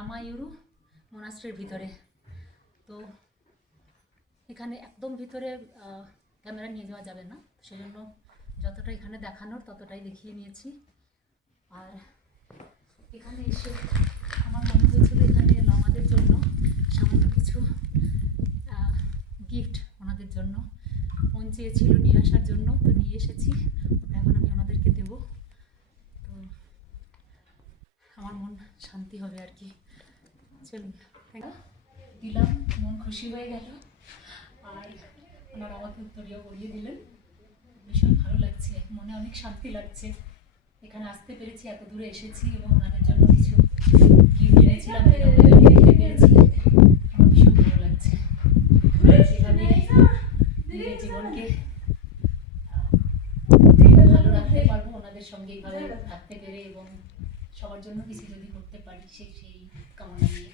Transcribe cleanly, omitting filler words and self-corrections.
লামায়ুরু মোনাস্ট্রির ভিতরে। তো এখানে একদম ভিতরে ক্যামেরা নিয়ে যাওয়া যাবে না, সেজন্য যতটা এখানে দেখানোর ততটাই দেখিয়ে নিয়েছি। আর এখানে এসে আমার মনে হয়েছিল এখানে লামাদের জন্য সামান্য কিছু গিফট ওনাদের জন্য মন চেয়েছিল নিয়ে আসার জন্য, তো নিয়ে এসেছি। ওটা এখন আমি ওনাদেরকে দেবো, তো আমার মন শান্তি হবে আর কি। চলুন, দিলাম, মন খুশি হয়ে গেল। আর ওনারা আমাকে উত্তরীয় পরিয়ে দিলেন, ভীষণ ভালো লাগছে, মনে অনেক শান্তি লাগছে। এখানে আসতে পেরেছি, এত দূরে এসেছি এবং ওনাদের জন্য কিছু গিফট এনেছিলাম, দেখতে পেরেছি, আমার ভীষণ ভালো লাগছে। যেভাবে নিজের জীবনকে ভালো রাখতে পারবো ওনাদের সঙ্গে এইভাবে থাকতে পেরে, এবং সবার জন্য কিছু যদি করতে পারি সেই কামনা নিয়ে।